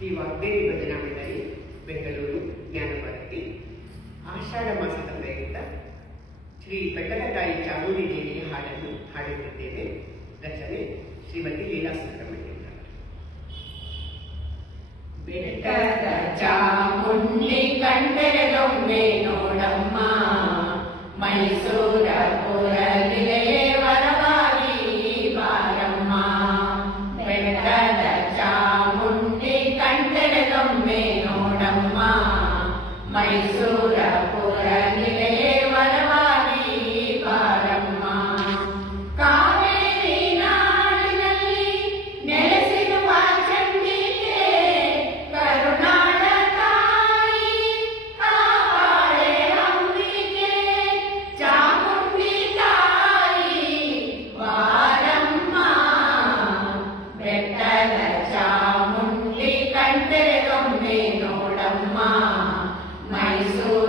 ಶ್ರೀ ವಾಗ್ದೇವಿ ಭಜನಾ ಮಂಡಳಿ ಬೆಂಗಳೂರು ಜ್ಞಾನಭಾರತಿ ಆಷಾಢ ಮಾಸದ ಪ್ರಯುಕ್ತ ಶ್ರೀ ಬೆಟ್ಟದತಾಯಿ ಚಾಮುಂಡಿ ದೇವಿಯ ಹಾಡನ್ನು ಹಾಡುತ್ತಿದ್ದೇವೆ. ರಚನೆ ಶ್ರೀಮತಿ ಲೀಲಾ ಸುಬ್ರಹ್ಮಣ್ಯ. ಬೆಟ್ಟದ ಚಾಮುಂಡಿ ಕಂಡೆರೊಮ್ಮೆ ನೋಡಮ್ಮ, ಮೈಸೂರ ಪುರ ನಿಲೆಯೇ ವರವಾಗಿ ಬಾರಮ್ಮ. ಬೆಟ್ಟದ ಚಾಮುಂಡಿ ಕಂಡೆರೊಮ್ಮೆ ನೋಡಮ್ಮ, ಮೈಸೂರ ಪುರ ನಿಲೆಯೇ ವರವಾಗಿ ಬಾರಮ್ಮ. ಕಾವೇರಿ ನಾಡಿನಲ್ಲಿ ನೆಲೆಸಿರುವ ಚಂಡಿಕೆ ಕರುನಾಡ ತಾಯಿ ಕಾಪಾಡೆ ಅಂಬಿಕೆ. ಚಾಮುಂಡಿ ತಾಯಿ ಬಾರಮ್ಮ, ಬೆಟ್ಟದ ಚಾಮುಂಡಿ ಕಂಡೆರೊಮ್ಮೆ ನೋಡಮ್ಮ, ಮೈಸೂರು